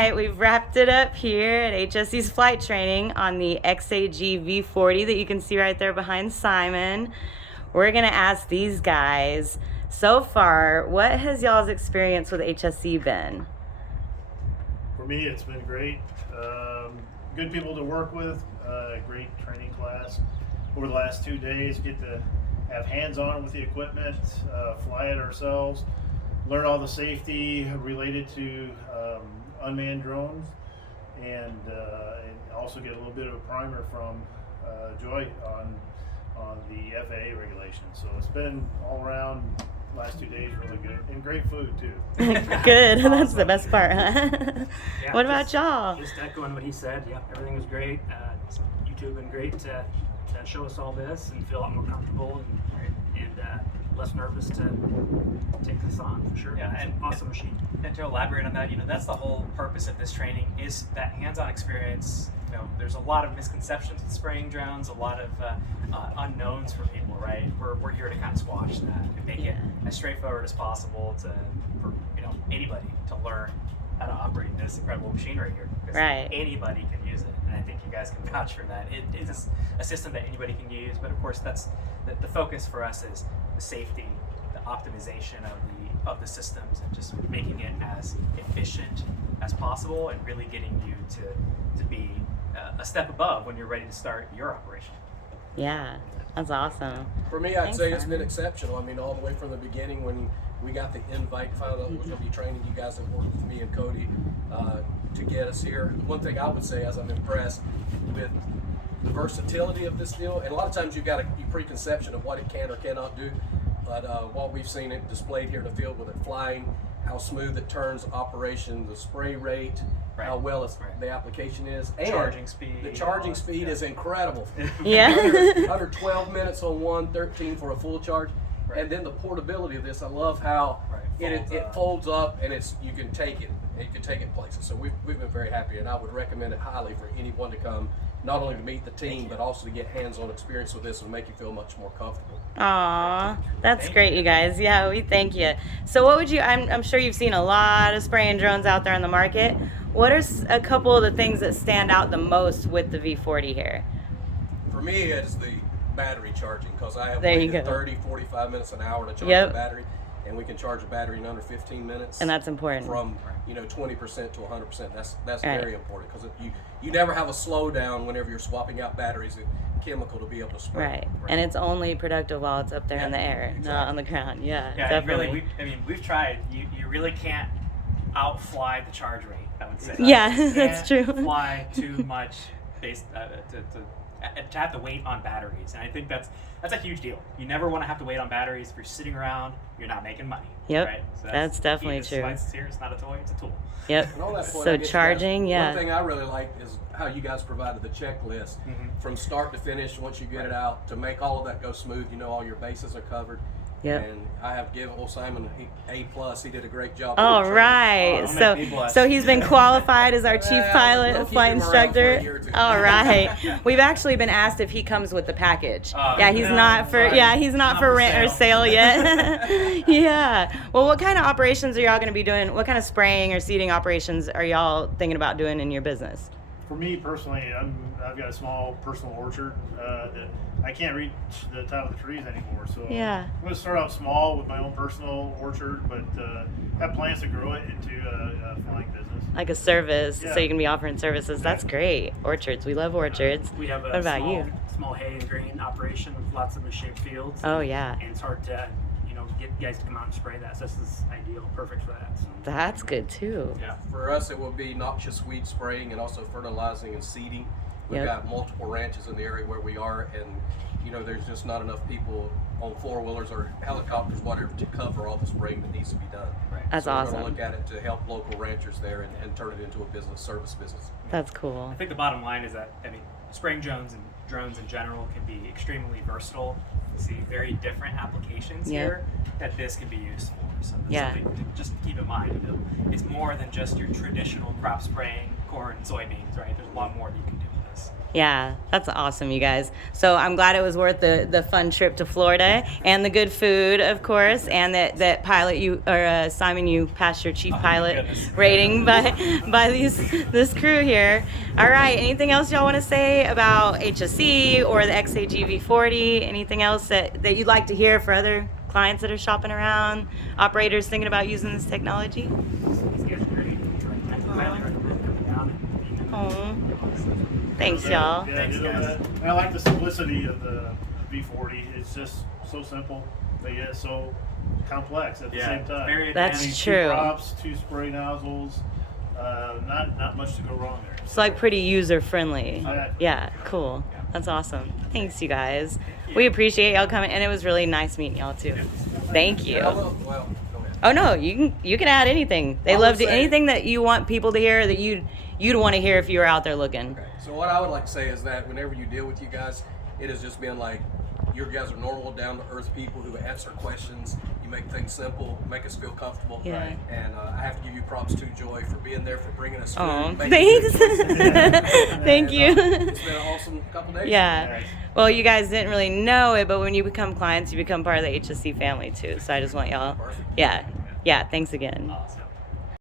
right, we've wrapped it up here at HSE's flight training on the XAG V40 that you can see right there behind Simon. We're going to ask these guys, so far, what has y'all's experience with HSE been? For me, it's been great. Good people to work with, great training class. Over the last 2 days, get to have hands-on with the equipment, fly it ourselves, learn all the safety related to unmanned drones, and also get a little bit of a primer from Joy on the FAA regulations. So it's been all around last 2 days really good, and great food too. Good, that's the best part, huh? Yeah, what about y'all? Just echoing what he said, yeah, everything was great. YouTube been great to show us all this and feel a lot more comfortable and less nervous to take this on for sure. Yeah, and awesome machine. And to elaborate on that, that's the whole purpose of this training is that hands-on experience. There's a lot of misconceptions with spraying drones, a lot of unknowns for people, right? We're here to kind of squash that and make it as straightforward as possible for anybody to learn how to operate this incredible machine right here. Because anybody can use it, and I think you guys can vouch for that. It is a system that anybody can use, but of course that's the focus for us is the safety, the optimization of the systems, and just making it as efficient as possible, and really getting you to be a step above when you're ready to start your operation. Yeah, that's awesome. For me, I'd say it's been exceptional. I mean, all the way from the beginning when we got the invite, found out was going to be training, you guys have worked with me and Cody to get us here. One thing I would say is I'm impressed with the versatility of this deal. And a lot of times you've got a preconception of what it can or cannot do. But what we've seen it displayed here in the field with it flying, how smooth it turns operation, the spray rate, how well the application is, and charging speed. The charging speed is incredible. Yeah. under 12 minutes on one, 13 for a full charge. And then the portability of this, I love how it folds up and you can take it. You can take it places. So we've been very happy, and I would recommend it highly for anyone to come, not only to meet the team, but also to get hands-on experience with this and make you feel much more comfortable. Aw, that's great, you guys. Yeah, we thank you. So what would you, I'm sure you've seen a lot of spraying drones out there on the market. What are a couple of the things that stand out the most with the V40 here? For me, it's the battery charging, because I have there waited 30, 45 minutes, an hour to charge the battery, and we can charge a battery in under 15 minutes. And that's important. From 20% to 100%. That's very important, because you never have a slowdown whenever you're swapping out batteries and chemical to be able to spray. Right. And it's only productive while it's up there in the air, not on the ground. Yeah, definitely. Really, we've tried. You really can't outfly the charge rate, I would say. Yeah, that's true. Fly too much based to have to wait on batteries, and I think that's a huge deal. You never want to have to wait on batteries. If you're sitting around, you're not making money. Yep, right? So that's definitely true. It's here. It's not a toy. It's a tool. Yep. And on that point, so charging, one thing I really like is how you guys provided the checklist from start to finish. Once you get it out, to make all of that go smooth, all your bases are covered. Yep. And I have given Simon A+. He did a great job. All right. So he's been qualified as our chief pilot, flight instructor. All right. We've actually been asked if he comes with the package. He's not for rent or sale yet. Yeah. Well, what kind of operations are y'all going to be doing? What kind of spraying or seeding operations are y'all thinking about doing in your business? For me personally, I've got a small personal orchard that I can't reach the top of the trees anymore. So I'm going to start out small with my own personal orchard, but have plans to grow it into a flying business. Like a service, so you can be offering services. That's great. Orchards, we love orchards. We have what about you? Small hay and grain operation with lots of misshaped fields. Oh yeah. And it's hard to get you guys to come out and spray that. So this is ideal, perfect for that. So. That's good too. Yeah, for us it will be noxious weed spraying and also fertilizing and seeding. We've got multiple ranches in the area where we are, and there's just not enough people on four-wheelers or helicopters, whatever, to cover all the spraying that needs to be done. Right. That's so awesome. We're going to look at it to help local ranchers there and turn it into a service business. That's cool. I think the bottom line is that spraying drones in general can be extremely versatile. You see very different applications here that this can be used for. So that's something to just keep in mind. It's more than just your traditional crop spraying corn, soybeans, right? There's a lot more that you can do with this. Yeah, that's awesome, you guys. So I'm glad it was worth the fun trip to Florida and the good food, of course, and that pilot you or Simon, you passed your chief pilot goodness. rating by this crew here. All right, anything else y'all want to say about HSE or the XAG V40? Anything else that you'd like to hear for other clients that are shopping around, operators thinking about using this technology? These guys are great. I highly recommend coming down. Oh, thanks, y'all. Yeah, Thanks, you know guys. that. And I like the simplicity of the V40. It's just so simple, but yet so complex at the same time. very That's advanced. true. Two props, 2 spray nozzles. Not much to go wrong there. It's like pretty user friendly. Exactly. Yeah, cool. That's awesome. Thanks, you guys. We appreciate y'all coming, and it was really nice meeting y'all too. Thank you. Well, go ahead. Oh no, you can add anything. They I would love to say- anything that you want people to hear that you'd want to hear if you were out there looking. Okay. So what I would like to say is that whenever you deal with you guys, it has just been like, you guys are normal, down to earth people who answer questions. You make things simple, make us feel comfortable. Yeah. Right. And I have to give you props to Joy for being there, for bringing us food. Oh, making thanks. good choices. Thank you. It's been an awesome couple days. Yeah. Well, you guys didn't really know it, but when you become clients, you become part of the HSC family too. So I just want y'all. Perfect. Yeah. Yeah. Thanks again. Awesome.